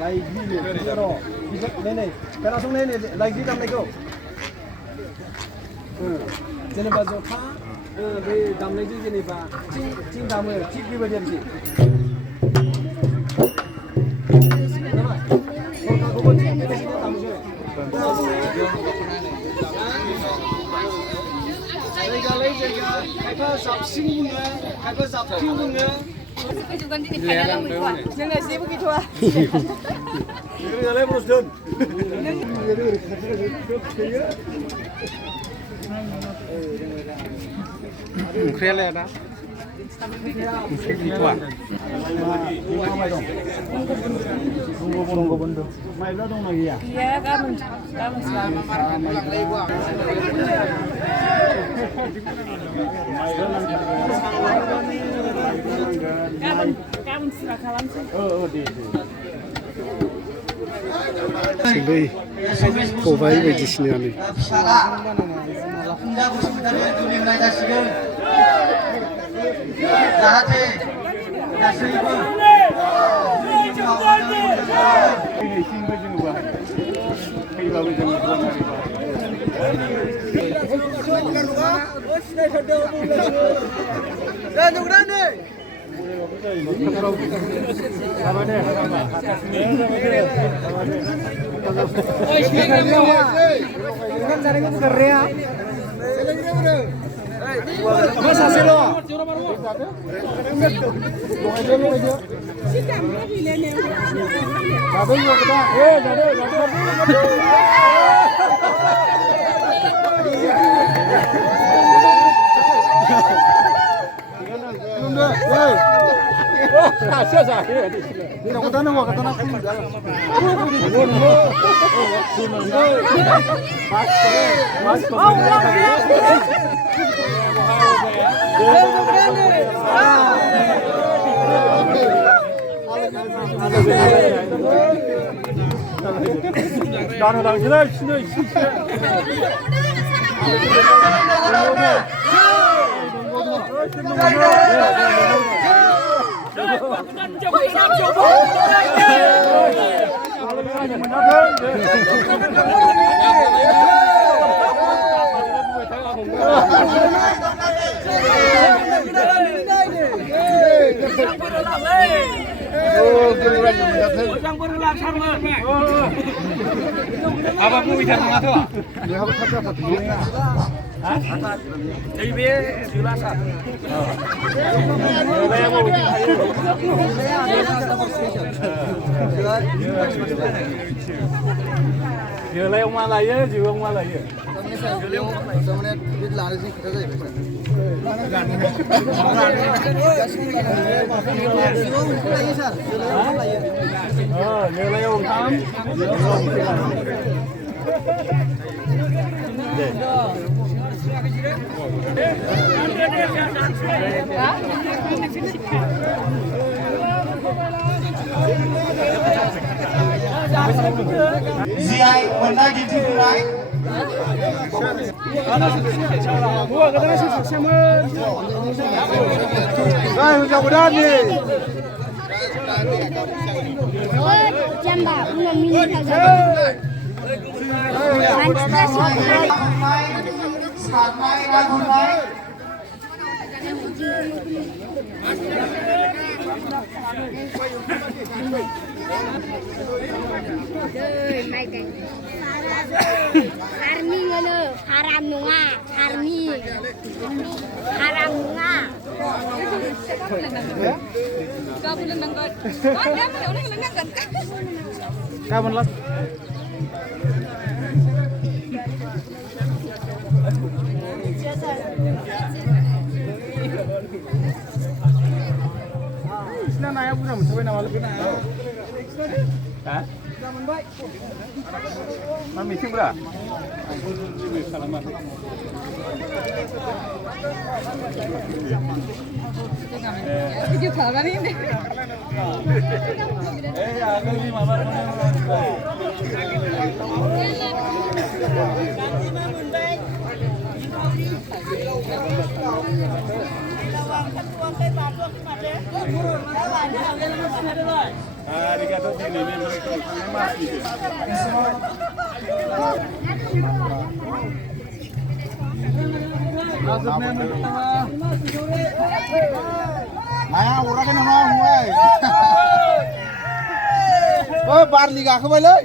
लाइकनि र' नै खोनासंनाय लाइकनि दामनायखौ जेनेबा जथा बे दामनायजों जेनेबा थिं दामो थिग बेबायदि आरोखि थरखाखौबो थिग बेबायदिनो दामसै जायगा लायै जायगा खायफा जाबसिं बुङो खायफा जाबख्रिं बुङो जोंना जेबो गैथ'आ ओरैनालाय प्रस्टन ओंख्रियालाय आदा ओंख्रि गैथ'आ माइब्रा दंना गैया गैया गाबोन सुरा खालामसै दै खबाइ बायदिसिना नै जाहाथे गासैबो फैबाबो जों 나는 당신을 신의 Apa mau bicara dengan tu? JB jelasan. Jelai orang Malaya juga orang Malaya. Jelai orang Ham. Ziai mana gitu mulai? Mudah-mudahan nih. Jamba, punya mini saja. Harmi ngono, haram nunga, harmi. Haram nunga. Kabulan nanggot. Kapan lah? Isna naya pun nama sampai nama lebih naya. Hah? Zaman baik. Mana meeting berah? Selamat. Video kalah ni. Agak ni mama. Arigato दिनैनि ओमफ्राय थांनाय मासनिसो माया अराखै नामा फंबाय ओइ बारलि गाखोबायलै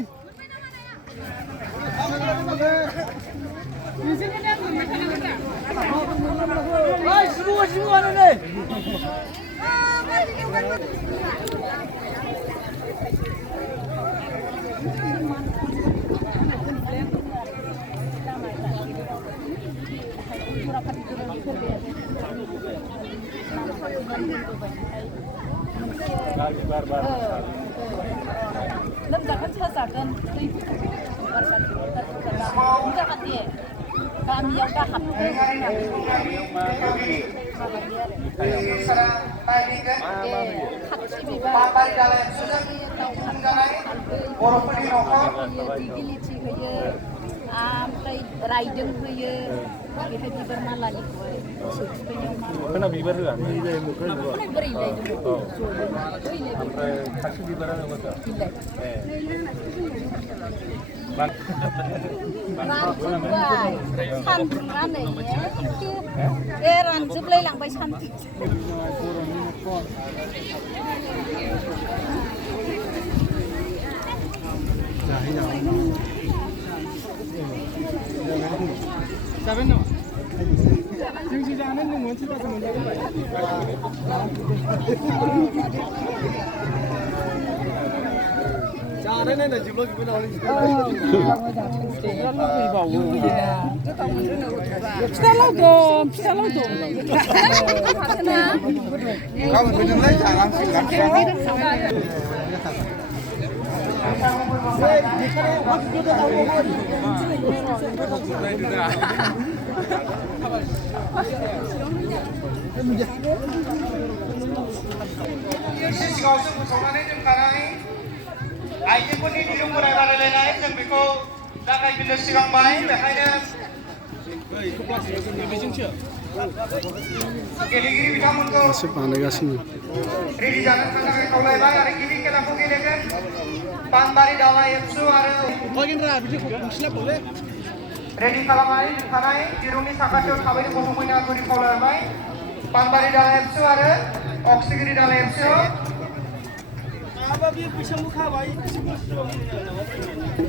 लोमजागोन साजागोन गामियाव दा हाबदों खाथि बिबार दिगिलिटि होयो ओमफ्राय रायदों होयो बेहाय बिबार मालानिखौहाय खोना बिबार होआ बोरै ओमफ्राय खासि बिबारा होबाय रानजोब्बाय सान्दुंआनै रानजोबलाय लांबाय सान्दुं जागोन नामा जोंसो जानो होनदोंमोन सोरबासो मोनजाबाय जानाय नायना जोबलाजोब्बाय नामा फिथा लावदुम गाबोन फैदोंलै जानांसिगोन सिगाङावसो फोसावनानै दोनखानाय आइजोफोरनि दिरुं बोराय बादायलायनाय जों बेखौ जागायजेननो सिगांबाय बेखायनो गेलेगिरि बिथांमोनखौ दासो बानायगासिनो रेडि जानो थाखाय खावलायबाय आरो गिबि खेलाखौ गेलेगोन पानबारि दावा एबसु आरो रेडि खालामनानै दोनखानाय दिरुंनि साखाथियाव थाबैनो गसंफैनो हागौनि खावलायबाय पानबारि दावा एबसु आरो अक्सिगिरि दावा एबसु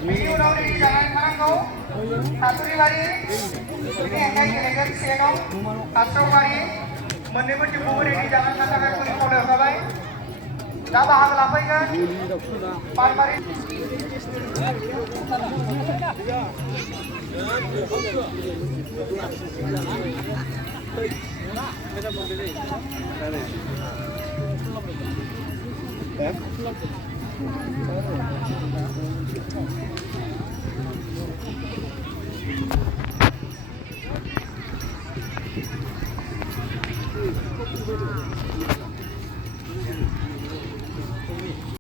बिनि उनाव रेडि जानानै थानांगौ हाथुरिबारि बिनि हेंथायै गेलेगोन सेनाव हास्रावबारि मोननैबो टिमखौबो रेडि जानानै थाखाय गुरै खावलायहरबाय दा बाहागो लाफैगोन पानबारि